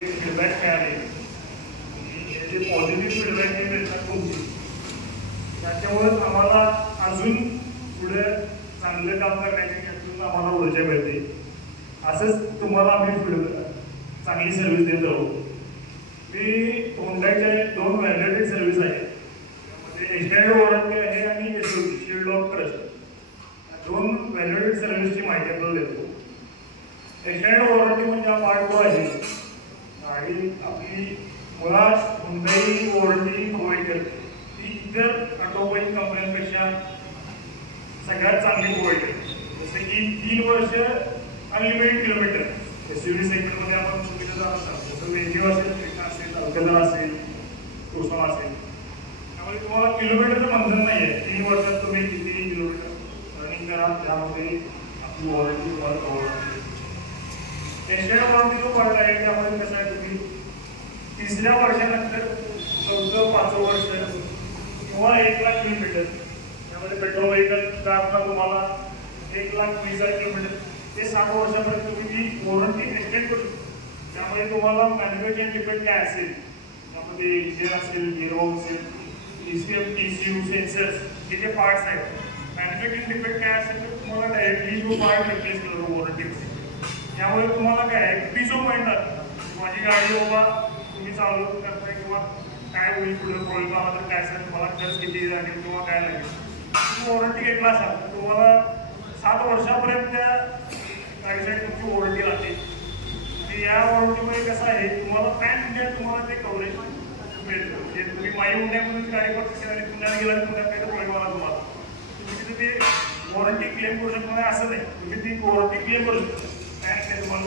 Feedback मिळाले जे positive feedback मिळतात तुमची त्याच्यामुळेच आम्हाला अजून पुढे चांगलं काम करण्याची त्यातून आम्हाला ऊर्जा मिळते. असंच तुम्हाला आम्ही चांगली सर्व्हिस देत राहू. मी होंडाच्या 2 व्हॅलिडेटेड सर्व्हिस आहेत, त्यामध्ये एक्सटेंडेड वॉरंटी आहे आणि SOC shield of trust 2 validated सर्व्हिसची माहिती आपल्याला देतो. एक्सटेंडेड वॉरंटी म्हणजे पार्ट 2 आहे. गाडी आपली मुळात होंडाई वॉरंटी प्रोव्हाइड करते, ती इतर ऑटोमोबाईल कंपन्यांपेक्षा सगळ्यात चांगली प्रोव्हाइड करते. जसं की 3 वर्ष अनलिमिटेड किलोमीटर. SUV सेक्टरमध्ये आपण सुविधा जात असतो, जसं वेंडिओ असेल, क्रेटा असेल, अल्कझर असेल, टोसा असेल, त्यामुळे तुम्हाला किलोमीटरचं बंधन नाही आहे. 3 वर्षात तुम्ही कितीही किलोमीटर रनिंग करा, त्यामध्ये आपली वॉरंटी तुम्हाला कव्हर होते. एक्सटेंडेड वॉरंटी जो पार्ट आहे त्यामध्ये कसं आहे, तुम्ही 3ऱ्या वर्षानंतर 4थं 5वं वर्ष किंवा 1,00,000 किलोमीटर त्यामध्ये पेट्रोल व्हेकल कारला तुम्हाला 1,20,000 किलोमीटर ते 60 वर्षापर्यंत तुम्ही ती वॉरंटी एक्सटेंड करू शकता. त्यामुळे तुम्हाला मॅन्युफॅक्चरिंग डिफेक्ट काय असेल, त्यामध्ये इंजिन असेल, गिअर असेल, ECM, TCU, सेन्सर्स हे जे पार्ट्स आहेत, मॅन्युफॅक्चरिंग डिफेक्ट काय असेल तर तुम्हाला डायरेक्टली जो पार्ट रिप्लेस करू वॉरंटीमध्ये. त्यामुळे तुम्हाला काय पीस ऑफ माइंड राहतं. माझी गाडी बाबा तुम्ही चालू करताय किंवा काय होईल पुढे प्रॉब्लेम आला तर काय असेल, मला खर्च किती लागेल किंवा काय लागेल, वॉरंटी घेतला असाल तर तुम्हाला 7 वर्षापर्यंत त्या गाडीसाठी तुमची वॉरंटी राहते. आणि या वॉरंटीमध्ये कसं आहे, तुम्हाला पॅन इंडिया तुम्हाला ते कव्हरेज मिळतं. म्हणजे तुम्ही माई इंडियामधून गाडी पर्चेस केली आणि पुण्यात गेला पुण्यात काही प्रॉब्लेम आला तुम्हाला, तुम्ही तिथे ते वॉरंटी क्लेम करू शकता. असं नाही, तुम्ही ती वॉरंटी क्लेम करू शकता. पॅन इंडिया तुम्हाला